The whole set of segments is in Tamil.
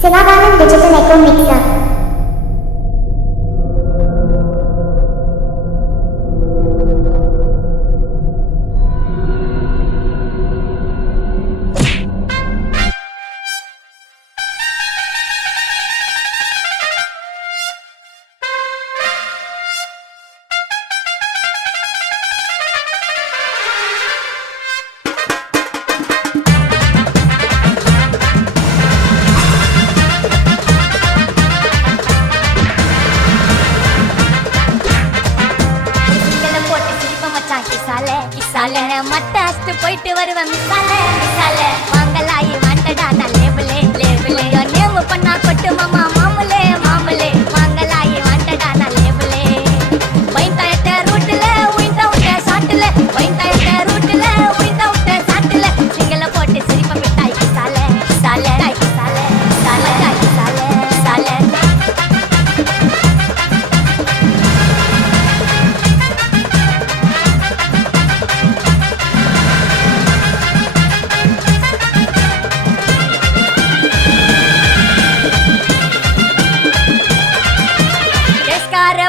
Sivaganam Digital Echo Mixer. கிசாலே மட்டாஸ்ட் போயிட்டு வருவேன் மிசாலே வாங்கலாயி வாண்டடா நான் லேபிளே நேம் பண்ணா கொட்டு மாமா மாமலே வாங்கலாயி வாண்டடா நான் லேபிளே வைன் டயட்ட ரூட்ல விண்ட் அவுட் ஷாட்ல வைன் டயட்ட ரூட்ல விண்ட் அவுட் ஷாட்ல சிங்கல போட்டு சிரிப்ப மிட்டாய் கிசாலே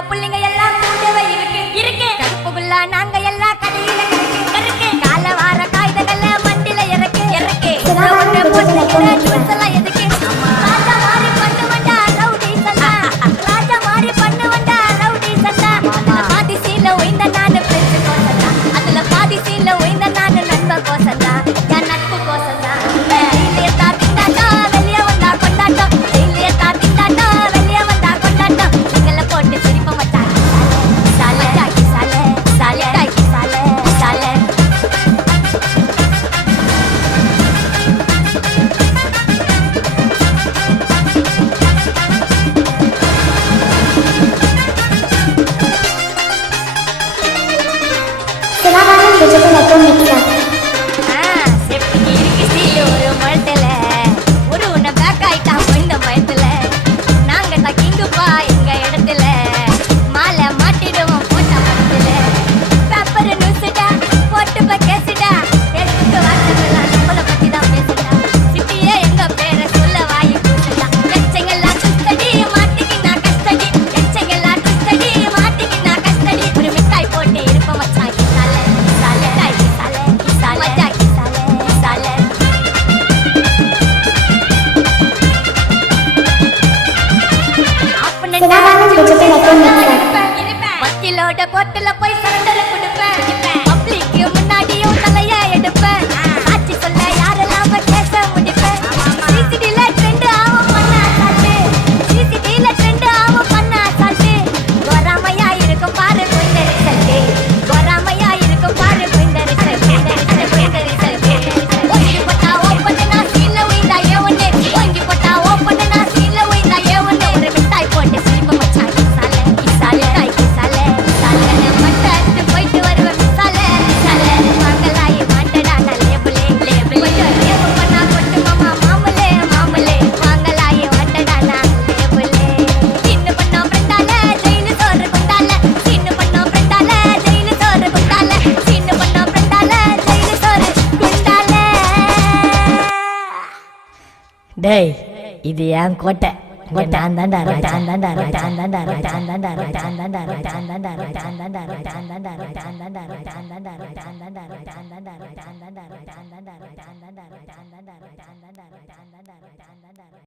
புள்ளிங்க எல்லாம் கூடவே இருக்கு கருப்புக்குள்ள நாங்க எல்லாம் கடையில இருக்கு கால வார காய்தகல்ல மண்டில இறக்கு ஒண்ணு போட்டு ஜூஸ்லாம் எதுக்கு ராஜா மாறி பண்ணு வண்டா ரவுடி சந்தா பாதி சீல ஒய்ந்த நானு ஃப்ரெண்ட்ஸ் கோசந்தா அதுல பாதி சீல ஒய்ந்த நானு நண்ப கோசந்தா என் நட்பு கோசந்தா வெளியே தாத்திட்டாட்டா வெளியே வந்தா கொண்டாட்டம் வெளியே தாத்திட்டாட்டா வெளியே வந்தா கொண்டாட்டம் சிங்கல போட்டு சிரிப்ப மச்சான் Sivaganam Digital Echo Mixer. Sivaganam Digital Echo Mixer. வக்கீலோட கோர்ட்டுல போய் சரண்டர் கொடுப்பேன் பப்ளிக்கு முன்னாடியும் தலைய எடுப்பேன் சாட்சி சொல்ல யாரெல்லாம் கேச முடிப்பேன் சிசிடில ட்ரெண்ட் ஆகும் பண்ண சாட்டு கோராமையா இருக்கும் பாரு கொய்ந்த ரிசல்ட் ஓங்கி போட்டா ஓப்பன் நான் சீல உயிந்தா ஏவனே ஒரு மிட்டாய் போட்டு சிரிப்ப மச்சான் கிசாலே மட்டாஸ்ட் போயிட்டு வருவேன் மிசாலே வாங்கலாயி வாண்டடா நான் லேபிளே நேம் பண்ணா கொட்டு மாமா மாமலே வாங்கலாயி வாண்டடா நான் லேபிளே சின்ன பண்ணா ஃப்ரெண்டால ஜெயிலு சோறு குண்டால சின்ன பண்ணா ஃப்ரெண்டால ஜெயிலு சோறு குண்டால டேய் இது ஏன் கோட்டை நான் தான்டா